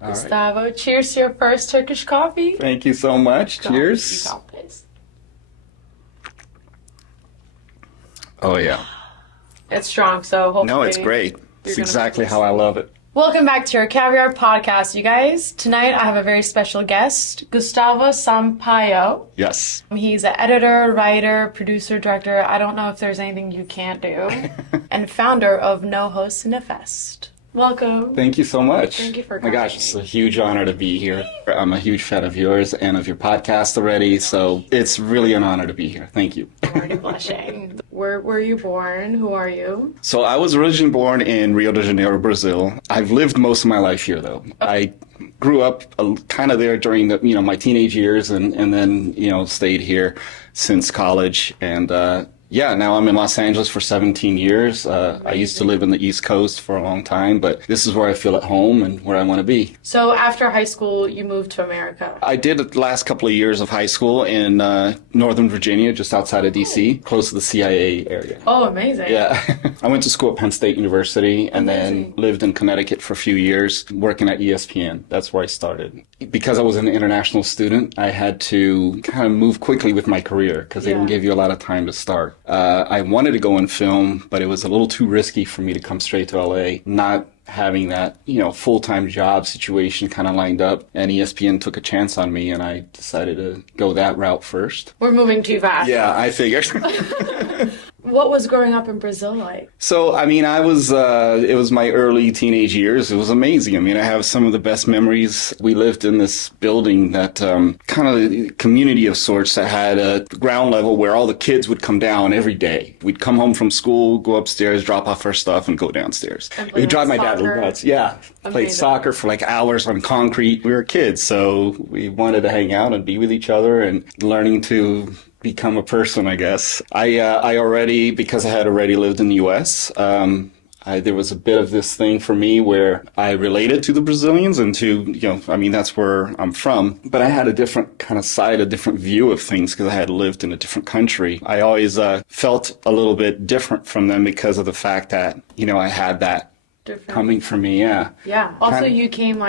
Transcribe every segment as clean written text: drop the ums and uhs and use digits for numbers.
Gustavo, cheers to your first Turkish coffee. Thank you so much. Cheers. Oh, yeah. It's strong, so hopefully... No, it's great. It's exactly how I love it. Welcome back to our Caviar Podcast, you guys. Tonight, I have a very special guest, Gustavo Sampiaro. Yes. He's an editor, writer, producer, director. I don't know if there's anything you can't do. And founder of No Host in a Fest. Welcome. Thank you so much. Thank you for coming. coming. My gosh, it's a huge honor to be here. I'm a huge fan of yours and of your podcast already, so it's really an honor to be here. Thank you. I'm already blushing. Where were you born? Who are you? So I was originally born in Rio de Janeiro, Brazil. I've lived most of my life here, though. I grew up kind of there during my teenage years, and then stayed here since college. And now I'm in Los Angeles for 17 years. I used to live in the East Coast for a long time, but this is where I feel at home and where I want to be. So after high school, you moved to America? I did the last couple of years of high school in Northern Virginia, just outside of D.C., close to the CIA area. Oh, amazing. Yeah. I went to school at Penn State University and then lived in Connecticut for a few years working at ESPN. That's where I started. Because I was an international student, I had to kind of move quickly with my career because they didn't give you a lot of time to start. I wanted to go in film, but it was a little too risky for me to come straight to LA, not having that, full-time job situation kind of lined up. And ESPN took a chance on me, and I decided to go that route first. We're moving too fast. Yeah, I figured. What was growing up in Brazil like? So, it was my early teenage years. It was amazing. I have some of the best memories. We lived in this building that kind of a community of sorts that had a ground level where all the kids would come down every day. We'd come home from school, go upstairs, drop off our stuff, and go downstairs. It would drive my dad nuts. Yeah. Played soccer for hours on concrete. We were kids, so we wanted to hang out and be with each other and learning to become a person, I guess. I already, because I had already lived in the U.S., there was a bit of this thing for me where I related to the Brazilians and to, that's where I'm from. But I had a different kind of side, a different view of things because I had lived in a different country. I always felt a little bit different from them because of the fact that, I had that coming from me. Yeah. Yeah. Also, you came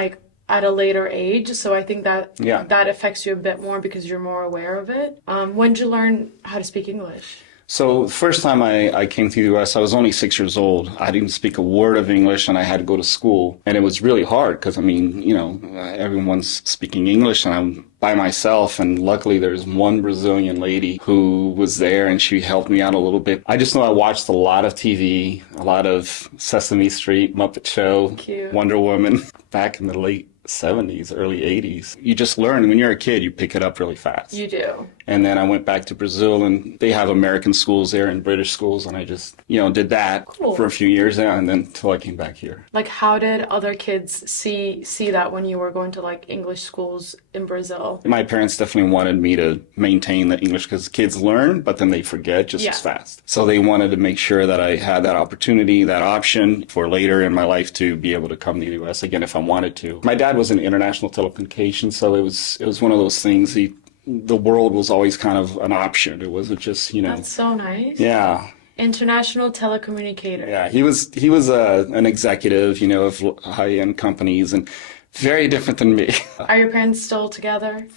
at a later age, so I think that that affects you a bit more because you're more aware of it. When did you learn how to speak English? So the first time I came to the U.S., I was only 6 years old. I didn't speak a word of English, and I had to go to school. And it was really hard because, everyone's speaking English, and I'm by myself. And luckily, there's one Brazilian lady who was there, and she helped me out a little bit. I just know I watched a lot of TV, a lot of Sesame Street, Muppet Show, Wonder Woman, back in the late 70s, early 80s. You just learn. When you're a kid, you pick it up really fast. You do. And then I went back to Brazil, and they have American schools there and British schools, and I just, did that for a few years there, and then until I came back here. How did other kids see that when you were going to English schools in Brazil? My parents definitely wanted me to maintain the English because kids learn, but then they forget just as fast. So they wanted to make sure that I had that opportunity, that option for later in my life to be able to come to the U.S. again if I wanted to. My dad was in international telecommunications, so it was one of those things. The world was always kind of an option. It wasn't just, That's so nice. Yeah. International telecommunicator. Yeah, he was an executive, of high-end companies, and very different than me. Are your parents still together?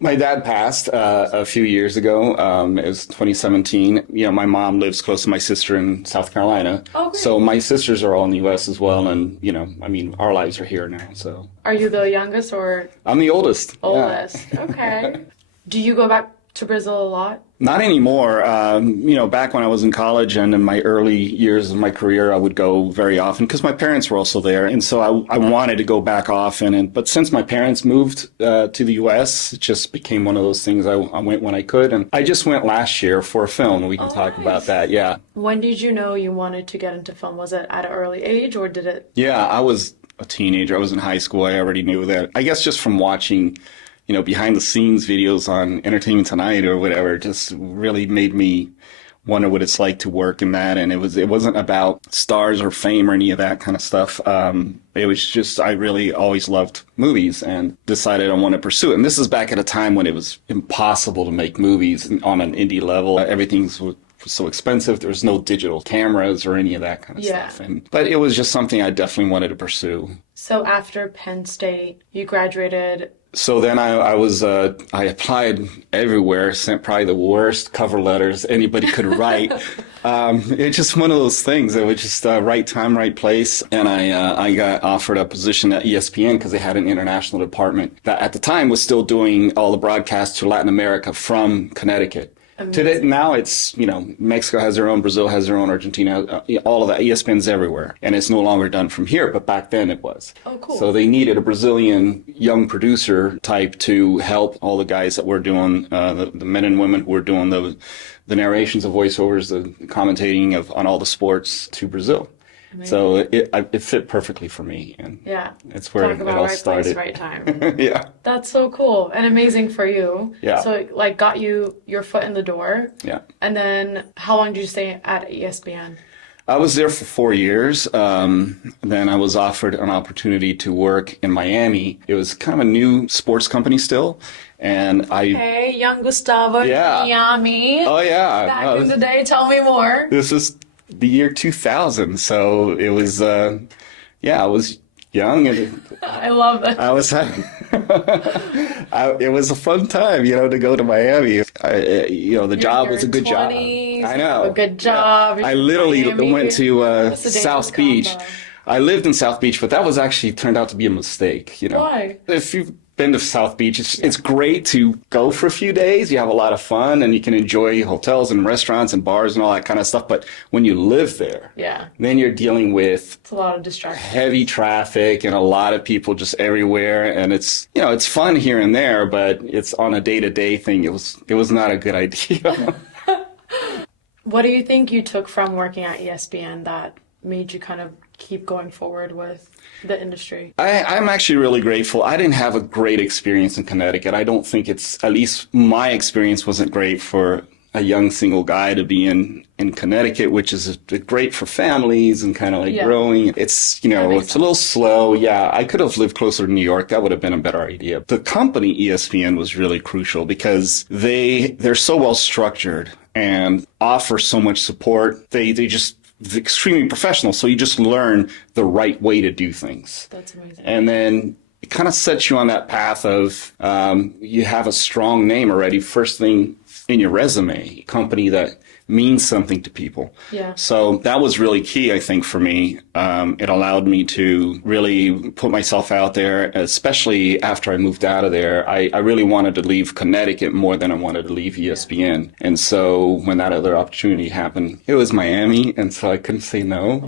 My dad passed a few years ago. It was 2017. My mom lives close to my sister in South Carolina. Oh, great. So my sisters are all in the U.S. as well, and our lives are here now. So. Are you the youngest or? I'm the oldest. Oldest. Yeah. Okay. Do you go back to Brazil a lot? Not anymore. Back when I was in college and in my early years of my career, I would go very often because my parents were also there. And so I wanted to go back often. But since my parents moved to the U.S., it just became one of those things. I went when I could. And I just went last year for a film. We can talk about that. Yeah. When did you know you wanted to get into film? Was it at an early age or did it? Yeah, I was a teenager. I was in high school. I already knew that. I guess just from watching behind the scenes videos on Entertainment Tonight or whatever, just really made me wonder what it's like to work in that. And it wasn't about stars or fame or any of that kind of stuff. It was just, I really always loved movies and decided I wanted to pursue it. And this is back at a time when it was impossible to make movies on an indie level. Everything's was so expensive. There was no digital cameras or any of that kind of stuff. But it was just something I definitely wanted to pursue. So after Penn State, you graduated. So then I applied everywhere, sent probably the worst cover letters anybody could write. It's just one of those things. It was just right time, right place. And I got offered a position at ESPN because they had an international department that at the time was still doing all the broadcasts to Latin America from Connecticut. Today, now it's, Mexico has their own, Brazil has their own, Argentina, all of that. ESPN's everywhere. And it's no longer done from here, but back then it was. Oh, cool. So they needed a Brazilian young producer type to help all the guys that were doing, the men and women who were doing the narrations of voiceovers, the commentating on all the sports to Brazil. Amazing. So it fit perfectly for me, and it's where it all started. Right place, right time. Yeah, that's so cool and amazing for you. Yeah, so it got you your foot in the door. Yeah, and then how long did you stay at ESPN? I was there for 4 years. Then I was offered an opportunity to work in Miami. It was kind of a new sports company still, and Hey, young Gustavo, Miami. Oh yeah, back in the day. Tell me more. This is the year 2000, so it was I was young and I love that. I was it was a fun time, to go to Miami. The job was a good 20s, job. I know, a good job. I literally Miami. went to South Beach. Combo. I lived in South Beach, but that was actually turned out to be a mistake. Why? If you've been to South Beach, it's great to go for a few days. You have a lot of fun and you can enjoy hotels and restaurants and bars and all that kind of stuff. But when you live there, then you're dealing with it's a lot of distractions, heavy traffic and a lot of people just everywhere. And it's, it's fun here and there, but it's on a day-to-day thing. It was not a good idea. What do you think you took from working at ESPN that made you kind of keep going forward with the industry? I'm actually really grateful. I didn't have a great experience in Connecticut. I don't think at least my experience wasn't great for a young single guy to be in Connecticut, which is great for families and kind of like growing. It's, it's a little slow. Yeah, I could have lived closer to New York. That would have been a better idea. The company ESPN was really crucial because they're so well structured and offer so much support. They just extremely professional. So you just learn the right way to do things. That's amazing. And then it kind of sets you on that path of you have a strong name already. First thing in your resume, a company that means something to people. Yeah. So that was really key, I think, for me. It allowed me to really put myself out there, especially after I moved out of there. I really wanted to leave Connecticut more than I wanted to leave ESPN. And so when that other opportunity happened, it was Miami, and so I couldn't say no.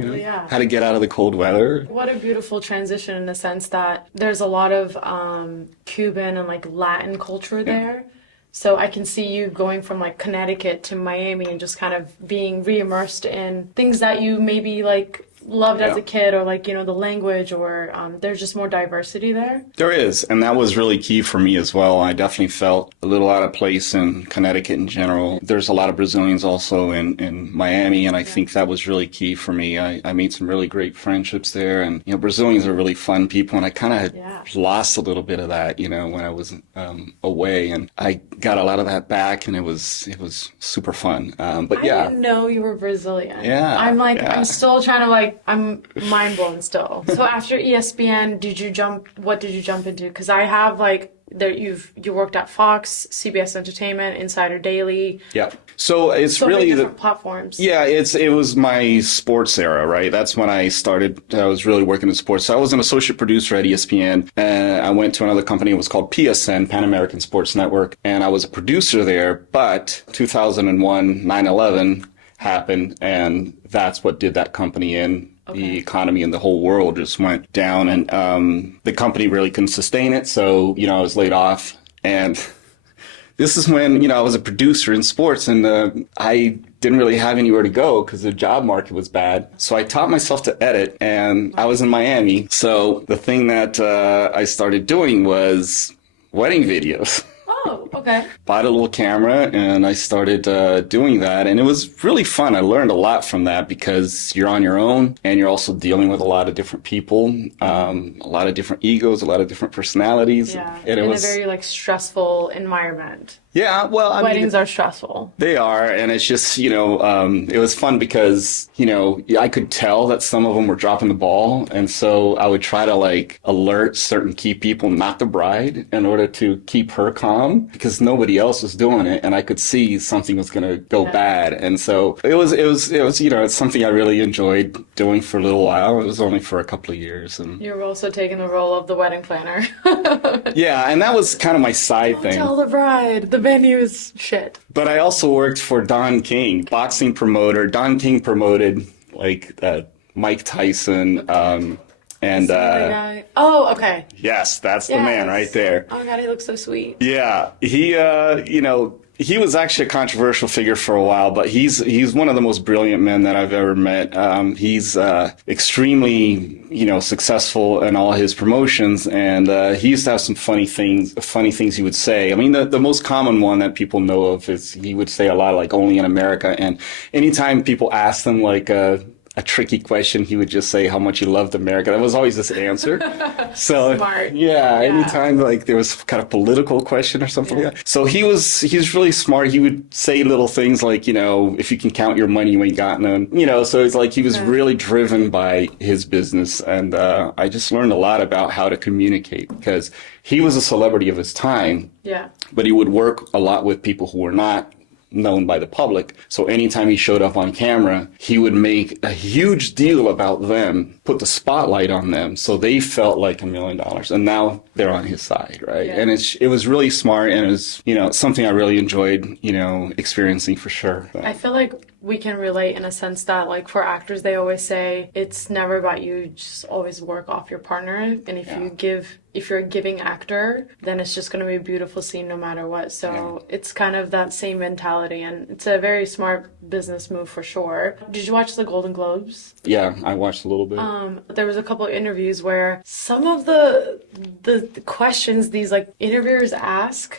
Had to get out of the cold weather. What a beautiful transition in the sense that there's a lot of Cuban and like Latin culture there. So I can see you going from like Connecticut to Miami and just kind of being re-immersed in things that you maybe like loved as a kid, or like, the language, or there's just more diversity there. There is, and that was really key for me as well. I definitely felt a little out of place in Connecticut in general. There's a lot of Brazilians also in Miami, and I think that was really key for me. I made some really great friendships there, and Brazilians are really fun people, and I kind of lost a little bit of that, when I was away, and I got a lot of that back, and it was super fun. But I didn't know you were Brazilian. Yeah, I'm still trying to I'm mind blown still. So after ESPN, what did you jump into? Because I have you worked at Fox, CBS Entertainment, Insider Daily. Yeah. So it's so really different platforms. Yeah, it was my sports era, right? That's when I started. I was really working in sports. So I was an associate producer at ESPN, and I went to another company. It was called PSN, Pan American Sports Network, and I was a producer there. But 2001, 9/11 happened, and that's what did that company in. Okay. The economy in the whole world just went down, and the company really couldn't sustain it. So, I was laid off. And this is when, I was a producer in sports, and I didn't really have anywhere to go because the job market was bad. So I taught myself to edit, and I was in Miami. So the thing that I started doing was wedding videos. Oh, okay. Bought a little camera and I started doing that. And it was really fun. I learned a lot from that because you're on your own and you're also dealing with a lot of different people, a lot of different egos, a lot of different personalities. Yeah. And In a very like stressful environment. yeah, well, I mean, Weddings are stressful. they are, and it's just, it was fun because, I could tell that some of them were dropping the ball, and so I would try to, like, alert certain key people, not the bride, in order to keep her calm, because nobody else was doing it, and I could see something was going to go bad, and so it was, it's something I really enjoyed doing for a little while. It was only for a couple of years, and You were also taking the role of the wedding planner. yeah, and that was kind of my side thing. Tell the bride, the venue is shit. But I also worked for Don King, boxing promoter. Don King promoted like Mike Tyson, and Guy. Oh, okay. yes, that's the man right there. Oh my god, he looks so sweet. Yeah, he was actually a controversial figure for a while, but he's one of the most brilliant men that I've ever met. He's extremely successful in all his promotions, and he used to have some funny things he would say. I mean, the most common one that people know of is he would say a lot like "only in America," and anytime people asked him like a tricky question, he would just say how much he loved America. That was always his answer. So Smart. yeah, anytime like there was kind of political question or something like that. So he's really smart. He would say little things like, if you can count your money, you ain't got none. So it's like he was really driven by his business. And I just learned a lot about how to communicate because he was a celebrity of his time. Yeah. But he would work a lot with people who were not known by the public. So anytime he showed up on camera, he would make a huge deal about them, put the spotlight on them, so they felt like $1 million. And now they're on his side, right? Yeah. And it was really smart, and it was, something I really enjoyed, experiencing for sure. I feel like we can relate in a sense that, like, for actors, they always say it's never about you, just always work off your partner. And if you're a giving actor, then it's just going to be a beautiful scene no matter what. So it's kind of that same mentality, and it's a very smart business move for sure. Did you watch the Golden Globes? Yeah, I watched a little bit. There was a couple of interviews where some of the questions these like interviewers ask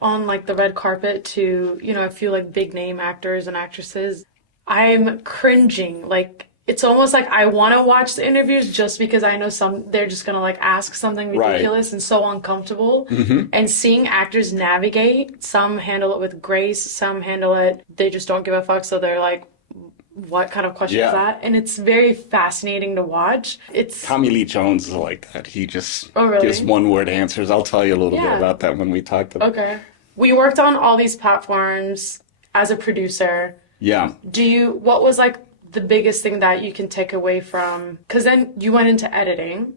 on like the red carpet to, a few like big name actors and actresses, I'm cringing. Like, it's almost like I want to watch the interviews just because I know they're just going to like ask something ridiculous and so uncomfortable. Mm-hmm. And seeing actors navigate, some handle it with grace, some handle it, they just don't give a fuck. So they're like, what kind of question is that? And it's very fascinating to watch. Tommy Lee Jones is like that. He just really? gives one-word answers. I'll tell you a little bit about that when we talk about it. Okay. We worked on all these platforms as a producer. Yeah. What was like the biggest thing that you can take away from, because then you went into editing.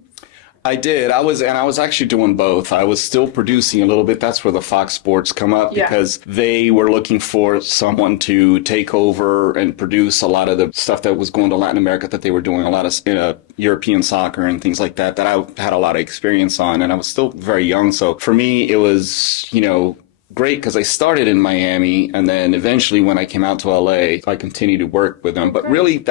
I did. I was actually doing both. I was still producing a little bit. That's where the Fox Sports come up because they were looking for someone to take over and produce a lot of the stuff that was going to Latin America that they were doing, a lot of European soccer and things like that I had a lot of experience on. And I was still very young. So for me, it was, great because I started in Miami, and then eventually when I came out to LA, I continued to work with them. But really,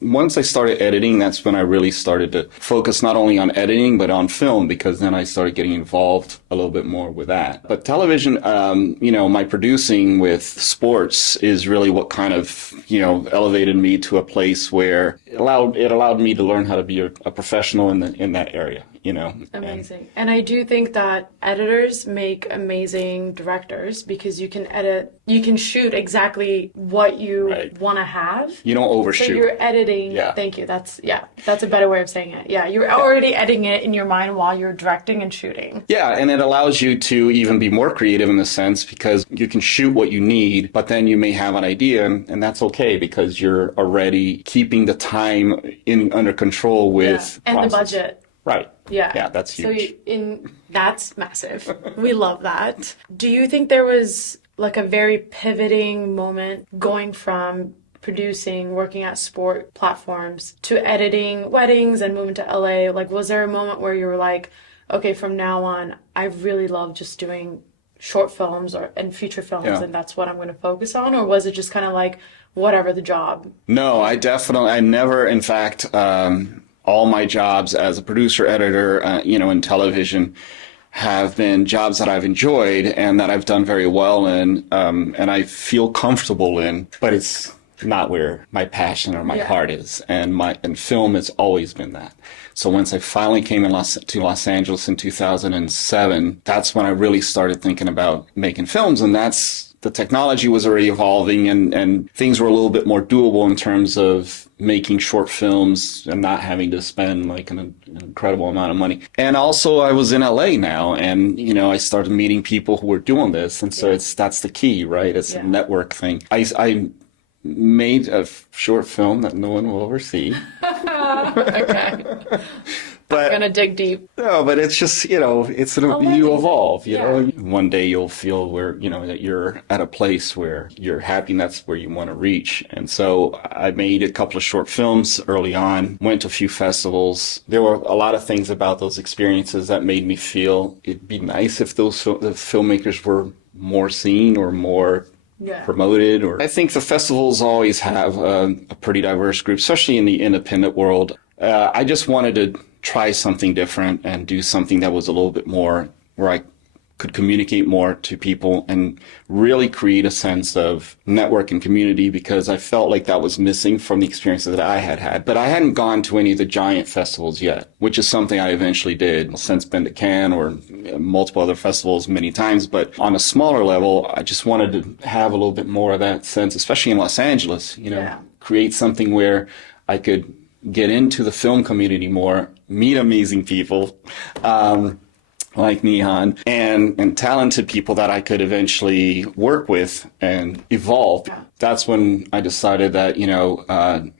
once I started editing, that's when I really started to focus not only on editing, but on film, because then I started getting involved a little bit more with that. But television, my producing with sports is really what kind of, elevated me to a place where it allowed me to learn how to be a professional in that area. Amazing. And I do think that editors make amazing directors because you can shoot exactly what you want to have. You don't overshoot. So you're editing. Yeah. Thank you. That's a better way of saying it. Yeah. You're already editing it in your mind while you're directing and shooting. Yeah. And it allows you to even be more creative in the sense because you can shoot what you need, but then you may have an idea and that's okay because you're already keeping the time under control with and the budget. Right. Yeah. Yeah, that's huge. So that's massive. We love that. Do you think there was like a very pivoting moment going from producing, working at sport platforms to editing weddings and moving to LA? Like, was there a moment where you were like, okay, from now on, I really love just doing short films and feature films and that's what I'm going to focus on? Or was it just kind of like, whatever the job? No, I never, in fact, all my jobs as a producer, editor, in television have been jobs that I've enjoyed and that I've done very well in, and I feel comfortable in, but it's not where my passion or my heart is. And film has always been that. So once I finally came to Los Angeles in 2007, that's when I really started thinking about making films. And the technology was already evolving, and things were a little bit more doable in terms of making short films and not having to spend like an incredible amount of money. And also I was in LA now, and I started meeting people who were doing this. And so that's the key, right? It's a network thing. I made a short film that no one will ever see. Okay. But I'm gonna dig deep. No, but it's just, you evolve, One day you'll feel that you're at a place where you're happy and that's where you want to reach. And so I made a couple of short films early on, went to a few festivals. There were a lot of things about those experiences that made me feel it'd be nice if the filmmakers were more seen or more promoted. Or I think the festivals always have a pretty diverse group, especially in the independent world. I just wanted to try something different and do something that was a little bit more where I could communicate more to people and really create a sense of network and community, because I felt like that was missing from the experiences that I had had. But I hadn't gone to any of the giant festivals yet, which is something I eventually did. Since been to Cannes or multiple other festivals many times, but on a smaller level, I just wanted to have a little bit more of that sense, especially in Los Angeles, create something where I could get into the film community more, meet amazing people like Nihan, and talented people that I could eventually work with and evolve. That's when I decided that, NoHo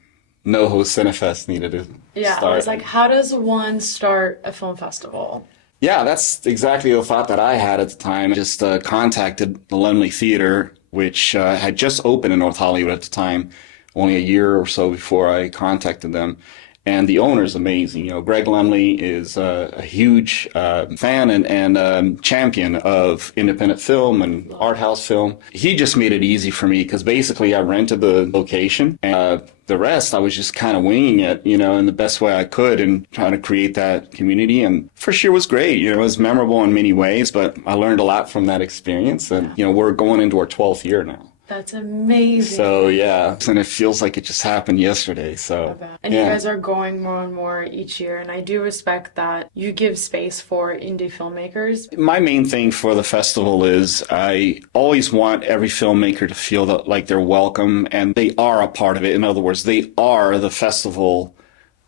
Cinefest needed to start. I was like, how does one start a film festival? Yeah, that's exactly the thought that I had at the time. I just contacted the Laemmle Theater, which had just opened in North Hollywood at the time, only a year or so before I contacted them. And the owner is amazing. Greg Laemmle is a huge fan and champion of independent film and art house film. He just made it easy for me because basically I rented the location, and the rest I was just kind of winging it, in the best way I could and trying to create that community. And first year was great. It was memorable in many ways, but I learned a lot from that experience. And, we're going into our 12th year now. That's amazing. So, and it feels like it just happened yesterday. So, and you guys are growing more and more each year. And I do respect that you give space for indie filmmakers. My main thing for the festival is I always want every filmmaker to feel like they're welcome and they are a part of it. In other words, they are the festival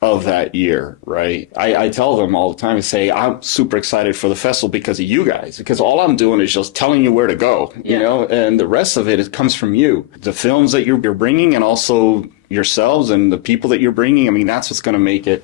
of that year, right? I tell them all the time, I say, I'm super excited for the festival because of you guys, because all I'm doing is just telling you where to go, and the rest of it comes from you. The films that you're bringing and also yourselves and the people that you're bringing, I mean, that's what's going to make it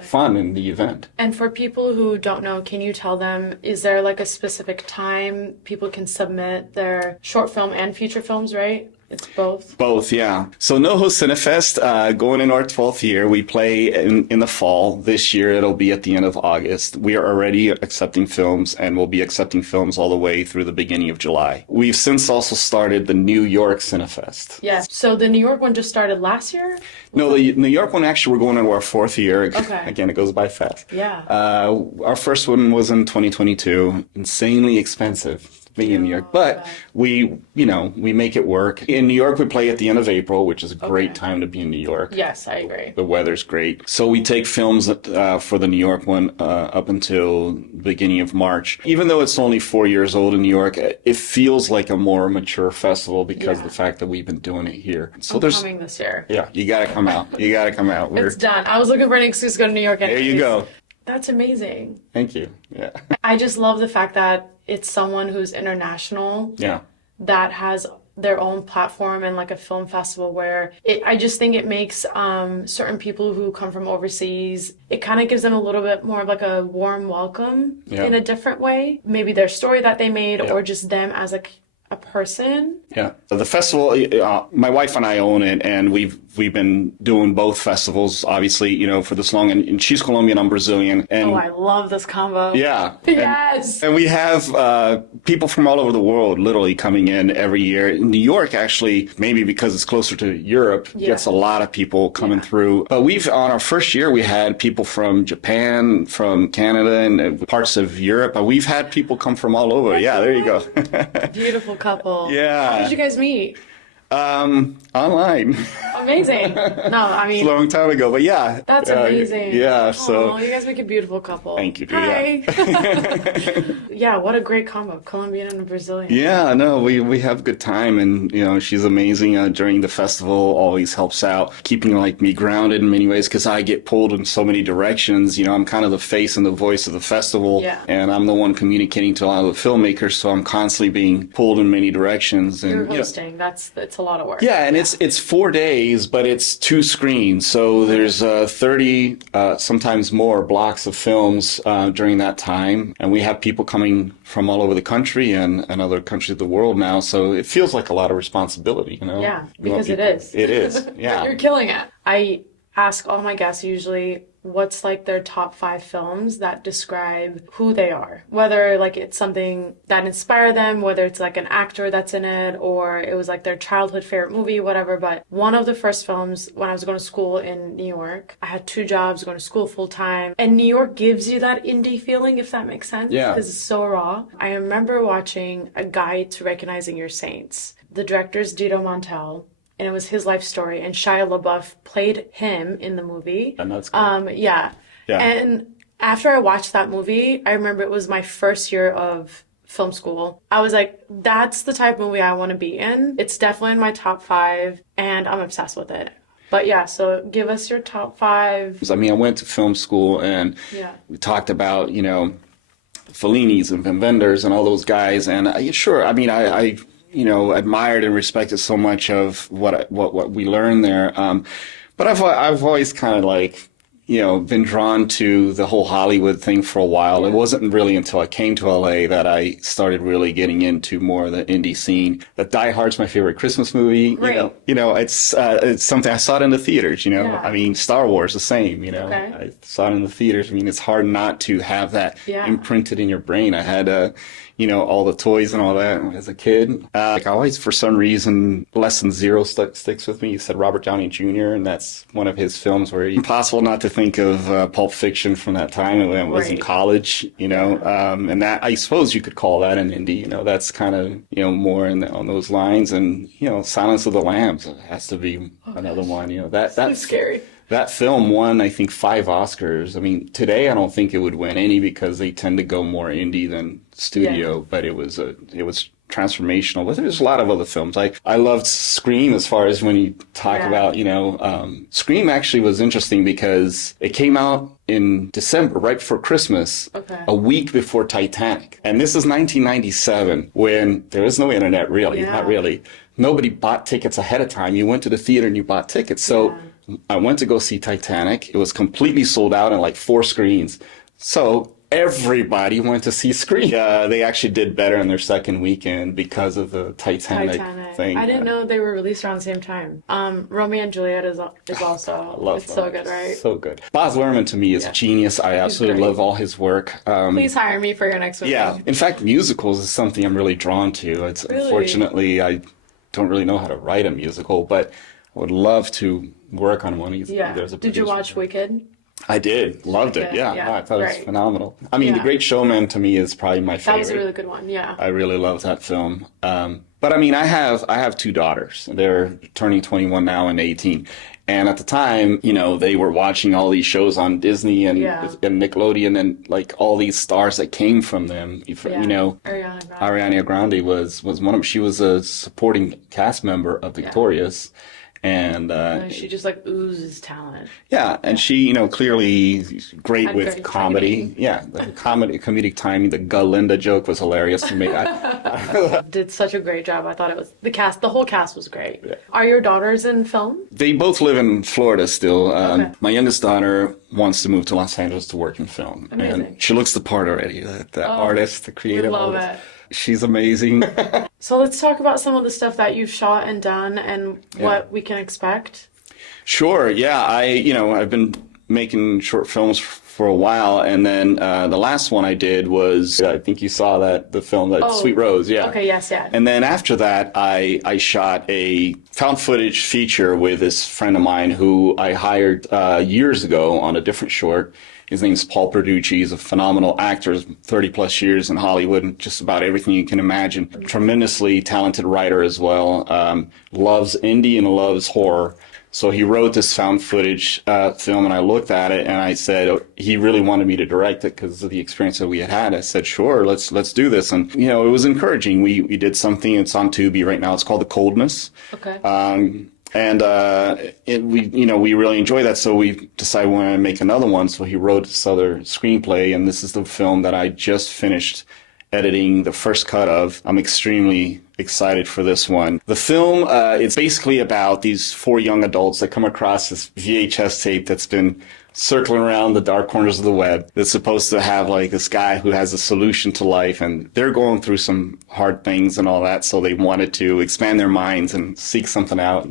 fun in the event. And for people who don't know, can you tell them, is there like a specific time people can submit their short film and feature films, right? It's both? Both, yeah. So NoHo Cinefest, going in our 12th year. We play in the fall. This year it'll be at the end of August. We are already accepting films, and we'll be accepting films all the way through the beginning of July. We've since also started the New York Cinefest. Yeah. So the New York one just started last year? No, the New York one, actually, we're going into our 4th year. Okay. Again, it goes by fast. Yeah. Our first one was in 2022. Insanely expensive being in New York, but we make it work. In New York, we play at the end of April, which is a great time to be in New York. Yes, I agree. The weather's great. So we take films for the New York one up until the beginning of March. Even though it's only 4 years old in New York, it feels like a more mature festival because of the fact that we've been doing it here. So I'm coming this year. Yeah, you gotta come out. You gotta come out. It's done. I was looking for an excuse to go to New York. There you go. That's amazing. Thank you. Yeah. I just love the fact that it's someone who's international. Yeah. That has their own platform and like a film festival where I just think it makes certain people who come from overseas, it kind of gives them a little bit more of like a warm welcome in a different way. Maybe their story that they made or just them as a person. Yeah. The festival, my wife and I own it, and we've been doing both festivals, obviously, for this long. And she's Colombian, I'm Brazilian. And Oh, I love this combo. yeah. Yes. And we have people from all over the world literally coming in every year. New York, actually, maybe because it's closer to Europe, gets a lot of people coming through. But on our first year, we had people from Japan, from Canada, and parts of Europe. We've had people come from all over. Yeah, there you go. Beautiful couple. Yeah. How did you guys meet? Online. Amazing. No, I mean, It's a long time ago, but yeah. that's amazing. Yeah, so. Oh, you guys make a beautiful couple. Thank you, dude. Hi. Yeah, what a great combo, Colombian and Brazilian. Yeah, no, we have a good time, and she's amazing during the festival. Always helps out, keeping like me grounded in many ways because I get pulled in so many directions. I'm kind of the face and the voice of the festival, and I'm the one communicating to a lot of the filmmakers, so I'm constantly being pulled in many directions. And you're hosting. It's a lot of work. Yeah, and it's 4 days, but it's 2 screens, so there's 30, sometimes more blocks of films during that time, and we have people coming from all over the country and other countries of the world now, so it feels like a lot of responsibility, Yeah, because it is. It is, yeah. You're killing it. I ask all my guests usually what's like their top 5 films that describe who they are, whether like it's something that inspired them, whether it's like an actor that's in it, or it was like their childhood favorite movie, whatever. But one of the first films when I was going to school in New York, I had 2 jobs, going to school full time, and New York gives you that indie feeling, if that makes sense, because it's so raw. I remember watching A Guide to Recognizing Your Saints. The director's Dito Montel, and it was his life story, and Shia LaBeouf played him in the movie. And that's cool. Yeah. And after I watched that movie, I remember it was my first year of film school. I was like, that's the type of movie I want to be in. It's definitely in my top 5, and I'm obsessed with it. But yeah, so give us your top 5. I mean, I went to film school, and we talked about, Fellini's and Wenders and all those guys, and I admired and respected so much of what we learned there. But I've always kind of like, been drawn to the whole Hollywood thing for a while. It wasn't really until I came to LA that I started really getting into more of the indie scene. That Die Hard's my favorite Christmas movie. Right. It's something I saw it in the theaters. Yeah. I mean, Star Wars the same. Okay. I saw it in the theaters. I mean, it's hard not to have that imprinted in your brain. I had all the toys and all that as a kid. I always, for some reason, Lesson Zero sticks with me. You said Robert Downey Jr., and that's one of his films where it's impossible not to think of Pulp Fiction from that time when I was in college, and that, I suppose you could call that an indie, that's kind of, more on those lines. And, Silence of the Lambs has to be another one, that's so scary. That film won, I think, 5 Oscars. I mean, today I don't think it would win any because they tend to go more indie than studio, but it was transformational. But there's a lot of other films. I loved Scream as far as when you talk about, Scream actually was interesting because it came out in December, right before Christmas, a week before Titanic. And this is 1997 when there is no internet, really, not really. Nobody bought tickets ahead of time. You went to the theater and you bought tickets. So I went to go see Titanic. It was completely sold out in like 4 screens. So everybody went to see Scream. They actually did better in their second weekend because of the Titanic thing. I didn't know they were released around the same time. Romeo and Juliet is also, I love it's so good, right? So good. Baz Luhrmann to me is a genius. I absolutely love all his work. Please hire me for your next movie. Yeah. In fact, musicals is something I'm really drawn to. Unfortunately, I don't really know how to write a musical, but I would love to work on one. Did you watch Wicked? I did. Loved it. Yeah. I thought it was phenomenal. I mean, The Great Showman to me is probably my favorite. That was a really good one. Yeah. I really love that film. But I mean, I have 2 daughters. They're turning 21 now and 18. And at the time, they were watching all these shows on Disney and Nickelodeon and like all these stars that came from them. Ariana Grande was one of them. She was a supporting cast member of Victorious. And she just like oozes talent. Yeah, and she, clearly great with comedy. Yeah, the comedic timing. The Galinda joke was hilarious to me. Did such a great job. I thought it was the whole cast was great. Yeah. Are your daughters in film? They both live in Florida still. My youngest daughter wants to move to Los Angeles to work in film. Amazing. And she looks the part already. The artist, the creative. Love it. She's amazing. So let's talk about some of the stuff that you've shot and done and what we can expect. Sure. Yeah. I've been making short films for a while, and then the last one I did was, I think you saw the film, Sweet Rose. Yeah. Okay. Yes. Yeah. And then after that, I shot a found footage feature with this friend of mine who I hired years ago on a different short. His name's Paul Perducci. He's a phenomenal actor, 30 plus years in Hollywood, and just about everything you can imagine. Tremendously talented writer as well. Loves indie and loves horror. So he wrote this found footage film, and I looked at it and I said, he really wanted me to direct it because of the experience that we had had. I said, sure, let's do this. And, it was encouraging. We did something. It's on Tubi right now. It's called The Coldness. Okay. We really enjoy that, so we decided we want to make another one. So he wrote this other screenplay, and this is the film that I just finished editing the first cut of. I'm extremely excited for this one. The film, it's basically about these four young adults that come across this VHS tape that's been circling around the dark corners of the web. That's supposed to have like this guy who has a solution to life, and they're going through some hard things and all that, so they wanted to expand their minds and seek something out,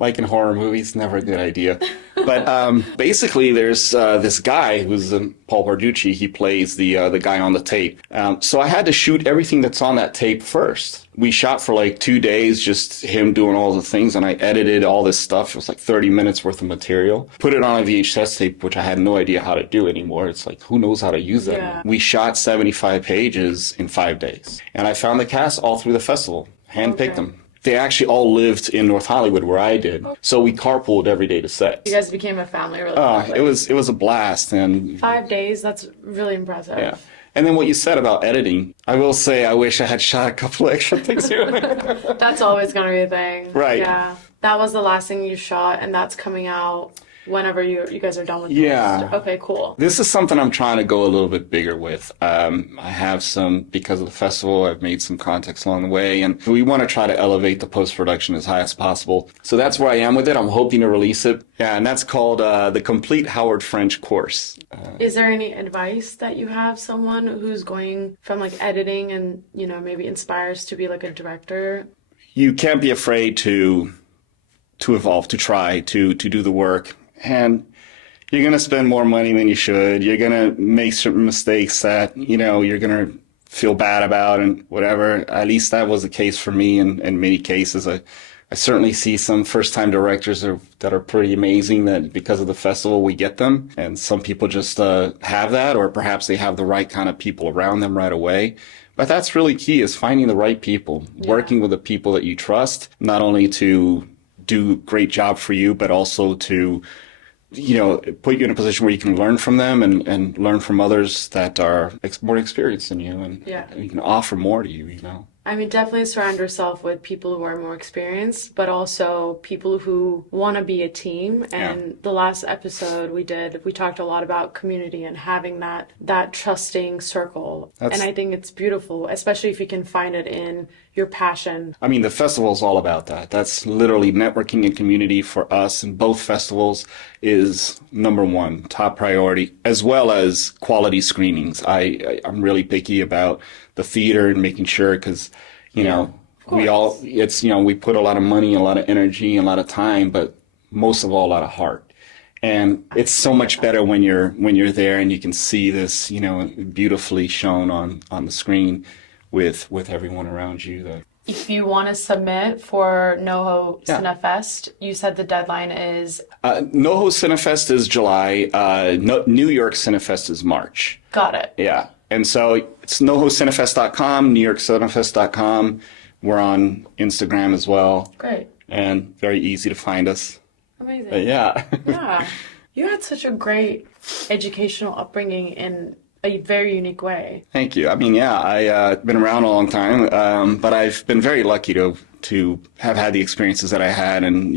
like in horror movies, never a good idea. But basically there's this guy who's Paul Perducci. He plays the guy on the tape. So I had to shoot everything that's on that tape first. We shot for like 2 days, just him doing all the things, and I edited all this stuff. It was like 30 minutes worth of material. Put it on a VHS tape, which I had no idea how to do anymore. It's like, who knows how to use that? Yeah. We shot 75 pages in 5 days. And I found the cast all through the festival, handpicked them. They actually all lived in North Hollywood where I did. So we carpooled every day to set. You guys became a family really quickly. It was a blast. And 5 days, that's really impressive. yeah. And then what you said about editing, I will say I wish I had shot a couple extra things here. That's always going to be a thing. Right. Yeah. That was the last thing you shot, and that's coming out whenever you guys are done with Yeah. this. Okay, cool. This is something I'm trying to go a little bit bigger with. I have some, because of the festival, I've made some contacts along the way, and we want to try to elevate the post-production as high as possible. So that's where I am with it. I'm hoping to release it. Yeah, and that's called the Complete Howard French Course. Is there any advice that you have someone who's going from like editing and, maybe inspires to be like a director? You can't be afraid to evolve, to try, to do the work. And you're going to spend more money than you should. You're going to make certain mistakes that, you're going to feel bad about and whatever. At least that was the case for me in many cases. I certainly see some first-time directors that are pretty amazing that because of the festival we get them. And some people just have that, or perhaps they have the right kind of people around them right away. But that's really key, is finding the right people, working with the people that you trust, not only to do a great job for you, but also to put you in a position where you can learn from them and learn from others that are more experienced than you, and you can offer more to you, I mean, definitely surround yourself with people who are more experienced, but also people who want to be a team. And the last episode we talked a lot about community and having that trusting circle. And I think it's beautiful, especially if you can find it in your passion. I mean, the festival is all about that. That's literally networking and community for us, and both festivals is number one, top priority, as well as quality screenings. I'm really picky about the theater and making sure, because we put a lot of money, a lot of energy, a lot of time, but most of all, a lot of heart. And it's so much better when you're there and you can see this, beautifully shown on the screen with everyone around you. If you want to submit for NoHo Cinefest, you said the deadline is... NoHo Cinefest is July. New York Cinefest is March. Got it. Yeah. And so it's nohocinefest.com, newyorkcinefest.com. We're on Instagram as well. Great. And very easy to find us. Amazing. Yeah. Yeah. You had such a great educational upbringing in a very unique way. Thank you. I mean, I've been around a long time, but I've been very lucky to have had the experiences that I had, and,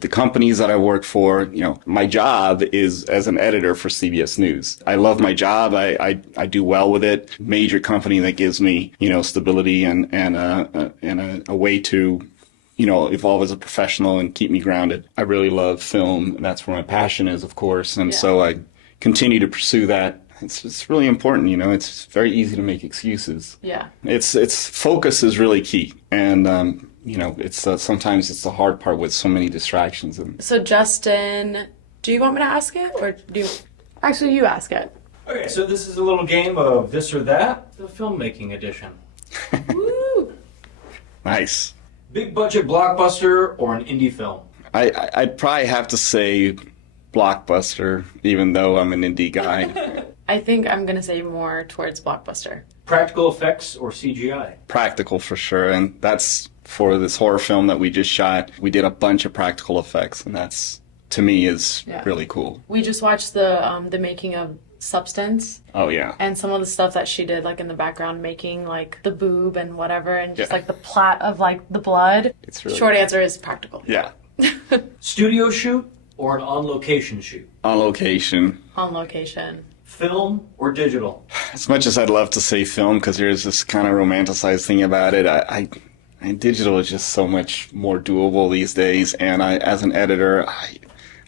the companies that I worked for. My job is as an editor for CBS News. I love my job. I do well with it. Major company that gives me, stability and a way to, evolve as a professional and keep me grounded. I really love film, and that's where my passion is, of course. And so I continue to pursue that it's really important, it's very easy to make excuses. Yeah. It's focus is really key. And, it's sometimes it's the hard part with so many distractions. And So Justin, do you want me to ask it or do you... Actually, you ask it. Okay, so this is a little game of this or that, the filmmaking edition. Woo! nice. Big budget blockbuster or an indie film? I'd probably have to say blockbuster, even though I'm an indie guy. I think I'm going to say more towards blockbuster. Practical effects or CGI? Practical for sure, and that's for this horror film that we just shot. We did a bunch of practical effects, and that's, to me, is really cool. We just watched the making of Substance. Oh, yeah. And some of the stuff that she did, like in the background, making like the boob and whatever, and just Yeah. like the plot of like the blood. It's really Short answer is practical. Yeah. Studio shoot or an on-location shoot? On location. On location. Film or digital? As much as I'd love to say film, because there's this kind of romanticized thing about it, I digital is just so much more doable these days. And as an editor,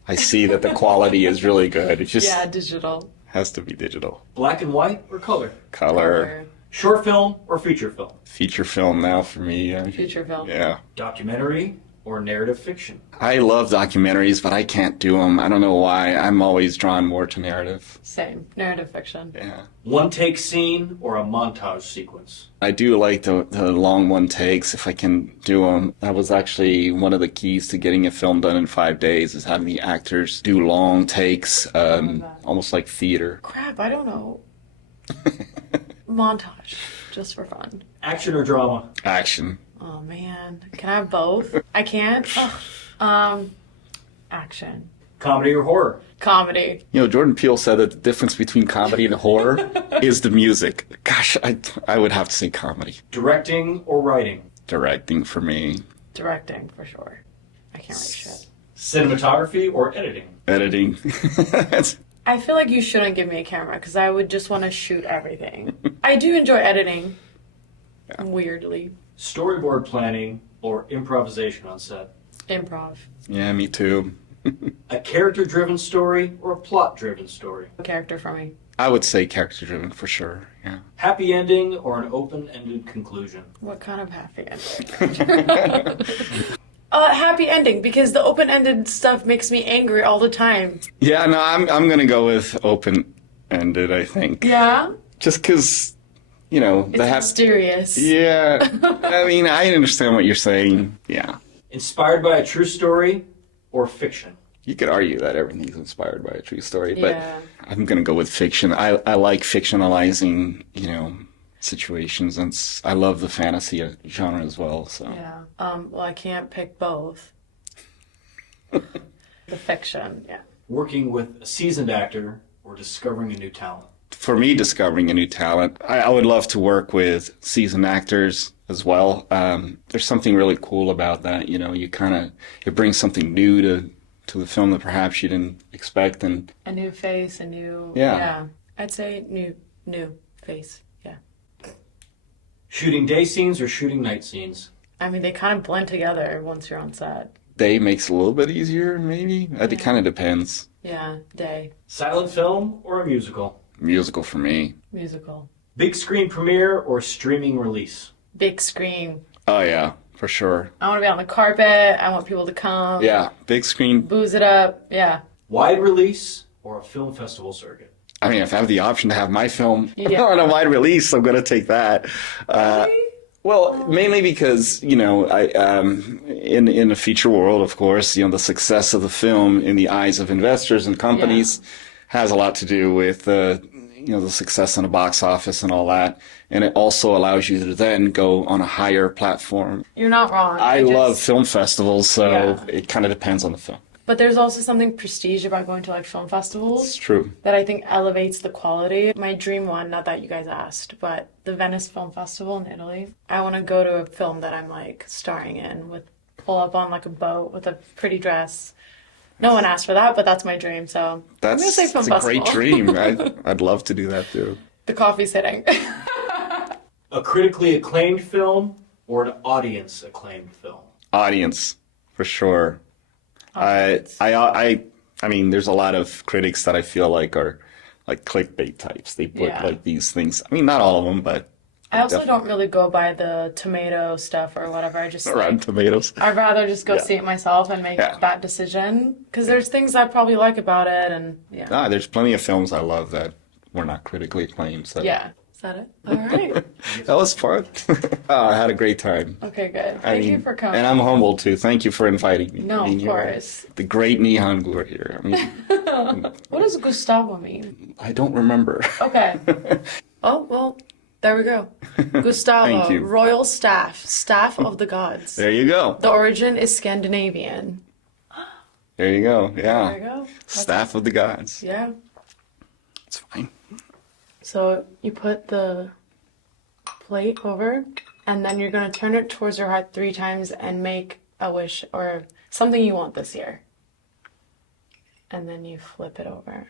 I see that the quality is really good. It just Yeah, digital. has to be digital. Black and white or color? Color. Short film or feature film? Feature film now for me. Feature film. Yeah. Documentary or narrative fiction? I love documentaries, but I can't do them. I don't know why. I'm always drawn more to narrative. Same. Narrative fiction. Yeah. One take scene or a montage sequence? I do like the long one takes if I can do them. That was actually one of the keys to getting a film done in 5 days, is having the actors do long takes, almost like theater. Crap, I don't know. Montage. Just for fun. Action or drama? Action. Oh man. Can I have both? I can't? Action. Comedy or horror? Comedy. Jordan Peele said that the difference between comedy and horror is the music. Gosh, I would have to say comedy. Directing or writing? Directing for me. Directing, for sure. I can't write shit. Cinematography or editing? Editing. I feel like you shouldn't give me a camera because I would just want to shoot everything. I do enjoy editing. Yeah. Weirdly. Storyboard planning or improvisation on set? Improv. Yeah, me too. A character-driven story or a plot-driven story? A character for me. I would say character-driven for sure, yeah. Happy ending or an open-ended conclusion? What kind of happy ending? Happy ending, because the open-ended stuff makes me angry all the time. Yeah, no, I'm going to go with open-ended, I think. Yeah? Just because, It's mysterious. Yeah. I mean, I understand what you're saying. Yeah. Inspired by a true story or fiction? You could argue that everything's inspired by a true story, but Yeah. I'm going to go with fiction. I like fictionalizing, situations, and I love the fantasy genre as well, so. Yeah. Well, I can't pick both. The fiction, yeah. working with a seasoned actor or discovering a new talent? For me, discovering a new talent, I would love to work with seasoned actors as well. There's something really cool about that. You know, it brings something new to the film that perhaps you didn't expect. And a new face, Yeah. yeah. I'd say new face, yeah. Shooting day scenes or shooting night scenes? I mean, they kind of blend together once you're on set. day makes it a little bit easier, maybe. It kind of depends. Yeah, day. Silent film or a musical? Musical for me. Musical. Big screen premiere or streaming release? Big screen. Oh yeah, for sure. I want to be on the carpet. I want people to come. Yeah, big screen. Booze it up. Yeah. Wide release or a film festival circuit? I mean, if I have the option to have my film Yeah. on a wide release, I'm going to take that. Well, mainly because, I in the feature world, of course, the success of the film in the eyes of investors and companies has a lot to do with the success on the box office and all that. And it also allows you to then go on a higher platform. You're not wrong. I love film festivals, so Yeah. it kind of depends on the film. But there's also something prestige about going to like film festivals. It's true. That I think elevates the quality. My dream one, not that you guys asked, but the Venice Film Festival in Italy. I want to go to a film that I'm like starring in pull up on like a boat with a pretty dress. No one asked for that, but that's my dream. So I'm gonna say film That's a festival. great dream. I'd love to do that too. The coffee's hitting. A critically acclaimed film or an audience acclaimed film? Audience, for sure. Audience. I mean, there's a lot of critics that I feel like are like clickbait types. They put Yeah. like these things. I mean, not all of them, but I also don't really go by the tomato stuff or whatever. I just Rotten like, Tomatoes. I'd rather just go Yeah. see it myself and make Yeah. that decision. Because there's things I probably like about it, and yeah. There's plenty of films I love that were not critically acclaimed. So Yeah. Is that it? All right. that was fun. I had a great time. Okay, good. I Thank you mean, for coming. and I'm humbled too. Thank you for inviting me. No, I mean, of you're course. the great Nihongo here. I mean, What does Gustavo mean? I don't remember. Okay. Oh, well, there we go. Gustavo, Thank you. royal staff of the gods. There you go. The origin is Scandinavian. There you go. Yeah. There you go. Staff of the gods. Yeah. It's fine. So you put the plate over, and then you're going to turn it towards your heart 3 times and make a wish or something you want this year. And then you flip it over.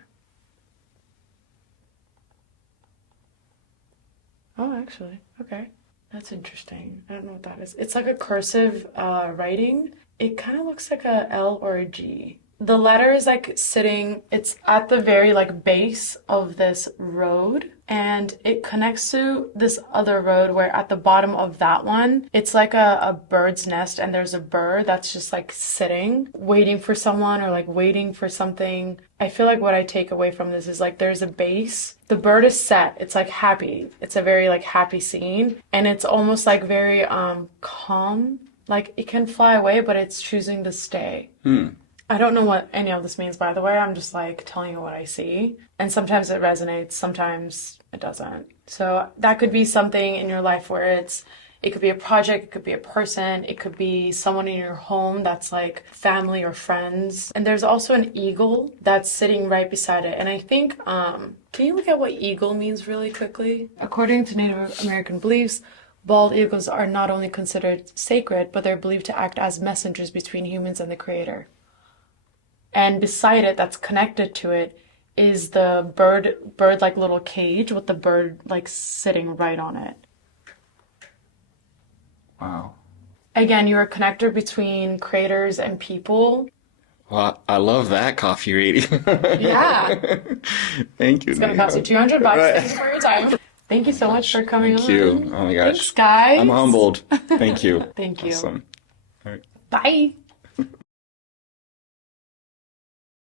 Oh, actually, okay. That's interesting. I don't know what that is. It's like a cursive writing. It kind of looks like a L or a G. The letter is like sitting, it's at the very like base of this road, and it connects to this other road where at the bottom of that one, it's like a bird's nest, and there's a bird that's just like sitting, waiting for someone or like waiting for something. I feel like what I take away from this is like there's a base. The bird is set. It's like happy. It's a very like happy scene, and it's almost like very calm. Like it can fly away, but it's choosing to stay. I don't know what any of this means, by the way. I'm just like telling you what I see. And sometimes it resonates, sometimes it doesn't. So that could be something in your life where it could be a project, it could be a person, it could be someone in your home that's like family or friends. And there's also an eagle that's sitting right beside it. And I think, can you look at what eagle means really quickly? According to Native American beliefs, bald eagles are not only considered sacred, but they're believed to act as messengers between humans and the creator. And beside it, that's connected to it, is the bird like little cage with the bird like sitting right on it. Wow. Again, you're a connector between creators and people. Well, I love that coffee rating. Yeah. Thank you. It's going to cost you $200. Right. Thank you for your time. Thank you so much for coming Thank on. you. Oh my gosh. Thanks, guys. I'm humbled. Thank you. Thank you. Awesome. All right. Bye.